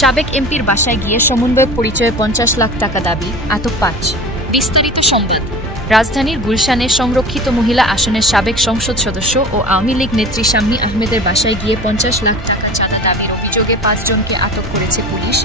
সাবেক এমপির বাসায় গিয়ে সমন্বয়ক পরিচয়ে ৫০ লাখ টাকা দাবি, আটক ৫। বিস্তারিত সংবাদ। রাজধানীর গুলশানে সংরক্ষিত মহিলা আসনের সাবেক সংসদ সদস্য ও আওয়ামী লীগ নেত্রী শাম্মী আহমেদের বাসায় গিয়ে ৫০ লাখ টাকা চাঁদা দাবির অভিযোগে ৫ জনকে আটক করেছে পুলিশ।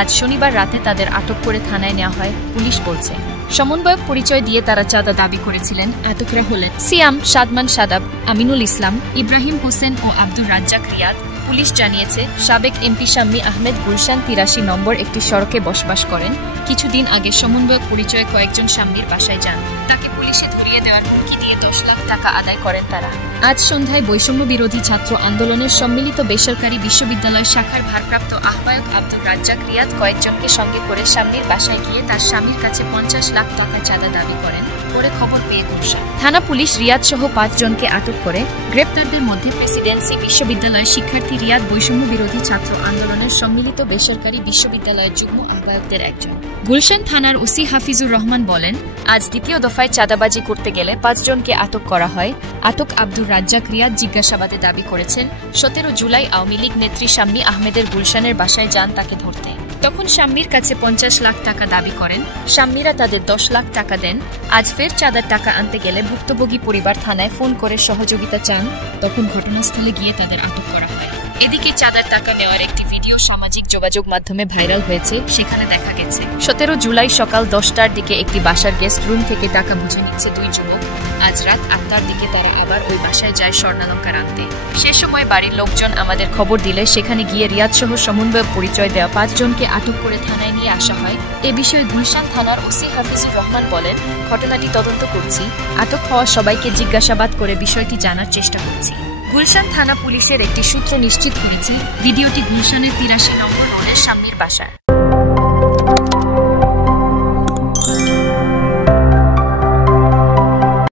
আজ শনিবার রাতে তাদের আটক করে থানায় নেওয়া হয়, পুলিশ বলছে। সমন্বয়ক পরিচয় দিয়ে তারা চাঁদা দাবি করেছিলেন। আটকরা হলেন সিয়াম, সাদমান সাদাব, আমিনুল ইসলাম, ইব্রাহিম হোসেন ও আব্দুর রাজ্জাক রিয়াদ। পুলিশ জানিয়েছে, সাবেক এমপি শাম্মী আহমেদ গুলশান ৮৩ নম্বর একটি সড়কে বসবাস করেন। কিছুদিন আগে সমন্বয়ক পরিচয়ে কয়েকজন শাম্মীর বাসায় যান। তাকে পুলিশে ধরিয়ে দেওয়ার হুমকি দিয়ে ১০ লাখ টাকা আদায় করেন তারা। আজ সন্ধ্যায় বৈষম্য বিরোধী ছাত্র আন্দোলনের সম্মিলিত বেসরকারি বিশ্ববিদ্যালয় শাখার ভারপ্রাপ্ত আহ্বায়ক আব্দুর রাজ্জাক রিয়াদ কয়েকজনকে সঙ্গে করে শাম্মীর বাসায় গিয়ে তার স্বামীর কাছে ৫০ লাখ টাকা চাঁদা দাবি করেন। পরে খবর পেয়ে গুলশান থানা পুলিশ রিয়াদ সহ ৫ জনকে আটক করে। গ্রেপ্তারদের মধ্যে প্রেসিডেন্সি বিশ্ববিদ্যালয়ের শিক্ষার্থী রিয়াদ বৈষম্য বিরোধী ছাত্র আন্দোলনের সম্মিলিত বেসরকারি বিশ্ববিদ্যালয়ের যুগ্ম আহ্বায়কদের একজন। গুলশান থানার ওসি হাফিজুর রহমান বলেন, আজ দ্বিতীয় দফায় চাঁদাবাজি করতে গেলে ৫ জনকে আটক করা হয়। আটক আব্দুর রাজ্জাক রিয়াদ জিজ্ঞাসাবাদে দাবি করেছেন, ১৭ জুলাই আওয়ামী লীগ নেত্রী শাম্মী আহমেদের গুলশানের বাসায় যান তাকে ধরতে। তখন শাম্মীর কাছে ৫০ লাখ টাকা দাবি করেন। শাম্মীরা তাদের ১০ লাখ টাকা দেন। আজ ফের চাঁদার টাকা আনতে গেলে ভুক্তভোগী পরিবার থানায় ফোন করে সহযোগিতা চান। তখন ঘটনাস্থলে গিয়ে তাদের আটক করা হয়। এদিকে চাঁদার টাকা নেওয়ার একটি ভিডিও সামাজিক যোগাযোগ মাধ্যমে ভাইরাল হয়েছে। সেখানে দেখা গেছে ১৭ জুলাই সকাল ১০টার দিকে একটি বাসার গেস্ট রুম থেকে টাকা বুঝে নিচ্ছে ২ যুবক। আজ রাত ৮টার দিকে তারা আবার ওই বাসায় যায় স্বর্ণালঙ্কার আনতে। সে সময় বাড়ির লোকজন আমাদের খবর দিলে সেখানে গিয়ে রিয়াদ সহ সমন্বয়ক পরিচয় দেওয়া ৫ জনকে আটক করে থানায় নিয়ে আসা হয়। এ বিষয়ে গুলশান থানার ওসি হাফিজুর রহমান বলেন, ঘটনাটি তদন্ত করছি। আটক হওয়া সবাইকে জিজ্ঞাসাবাদ করে বিষয়টি জানার চেষ্টা করছি। গুলশান থানা পুলিশের একটি সূত্র নিশ্চিত করেছে, ভিডিওটি গুলশানের ৮৩ নম্বর রোডের শাম্মীর বাসার।